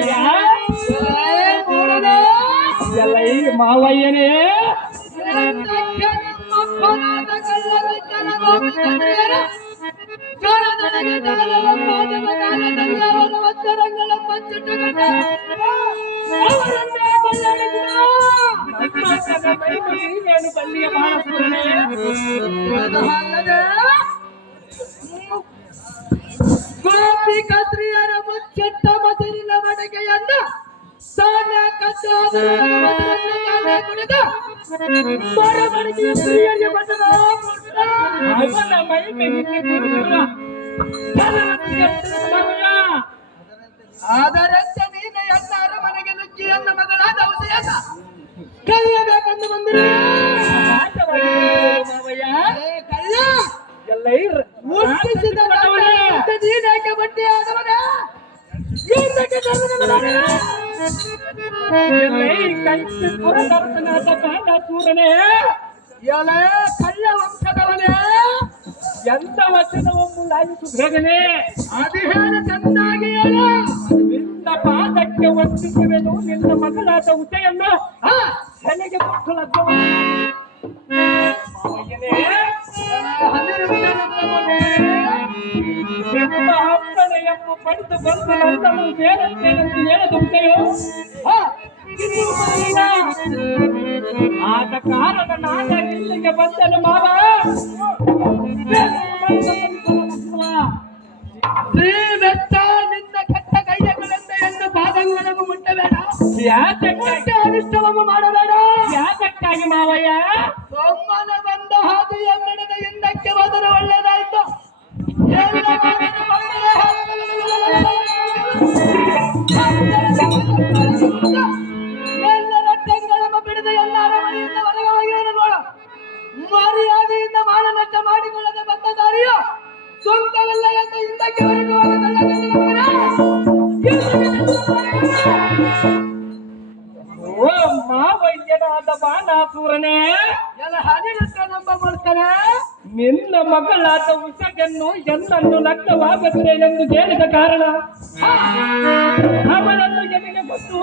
ಮಾವಯ್ಯ ಎಲ್ಲ ಈಗ ಮಾವಯ್ಯನೇ ಬಳ್ಳಿಯ ಮಹಾಸುರನೇ ಗೋಪಿಕ ಸ್ತ್ರೀಯರ ಮುಚ್ಚಟ್ಟ ಮಸರಿನ ಮಡಕೆಯನ್ನ ಸಾನ್ಯ ಕದ್ದು ಕುಡಿದ ಸ್ತ್ರೀಯರಿಗೆ ಬಂದ ಅವನ ಮಹಿಮೆಗೆ ಅದರಂತೆ ನೀನು ಎನ್ನ ಅರಮನೆಗೆ ನುಗ್ಗಿ ಎನ್ನ ಮಗಳಾದ ಔಷಧ ಕಲಿಯಬೇಕೆಂದು ಬಂದಿರ ಕಳ್ಳ ಮುಟ್ಟಿಸಿದ ನೀನೇಕೆ ಬಡ್ಡಿ ಆದವನ ಸೂರನೇ ಎಲೆ ಕಳ್ಳ ವಂಶದವನೇ ಎಂತ ವಚನವೊಂದು ಸುಗ್ರಗನೇ ಅದೇನ ಚೆನ್ನಾಗಿ ಹೇಳು ನಿನ್ನ ಪಾದಕ್ಕೆ ವಂದಿಸುವೆನು ನಿನ್ನ ಮಗಳಾದ ಉದಯನ್ನು ನನಗೆ ಕೊಟ್ಟು ನಿಮ್ಮ ಅಪ್ಪಣೆಯನ್ನು ಪಡೆದು ಬಂದು ನನ್ನನ್ನು ಬೇರೆಂತೇನೆಂದು ಹೇಳದುಂಟೆಯೋ ಆದ ಕಾರಣ ನಾನ ಇಲ್ಲಿಗೆ ಬಂದನು ಮಾವ ಶ್ರೀ ಬೆಟ್ಟ ನಿನ್ನ ಕೆಟ್ಟ ಕೈಗಳಿಂದ ಎನ್ನ ಪಾದಗಳನ್ನು ಮುಟ್ಟಬೇಡ ಯಾತಕ್ಕಾಗಿ ಅನಿಷ್ಟವನ್ನು ಮಾಡಬೇಡ ಯಾತಕ್ಕಾಗಿ ಮಾವಯ್ಯ ಸೊಮ್ಮನ ಬಂದ ಹಾದಿಯ ನಡೆದ ಹಿಂದಕ್ಕೆ ಹೋದರೆ ಒಳ್ಳೆಯದಾಯ್ತು ಎಲ್ಲರ ಟೆಂಗಳಮ್ಮ ಬಿಡದ ಎಲ್ಲ ಅರಮನೆಯಿಂದ ಹೊರಗೆ ಹೋಗಿಯನ್ನು ನೋಡ ಮರ್ಯಾದೆಯಿಂದ ಮಾನನಷ್ಟ ಮಾಡಿಕೊಳ್ಳದೆ ಬಂದ ದಾರಿಯು ಸ್ವಂತವಲ್ಲ ಎಂದು ಹಿಂದಕ್ಕೆ ಹೊರಡುವಾಗ ಓ ಮಾವಯ್ಯನಾದ ಬಾಣಾಸುರನೇ ಎಲ್ಲ ಹನಿರುತ್ತ ನಂಬ ಮಾಡ್ತಾನೆ ನಿನ್ನ ಮಗಳಾದ ಉಷಗನ್ನು ಎಲ್ಲನ್ನು ಲಗ್ನವಾಗುತ್ತೇನೆಂದು ಹೇಳಿದ ಕಾರಣ ಅವಳನ್ನು ಎನಿಗೆ ಗೊತ್ತು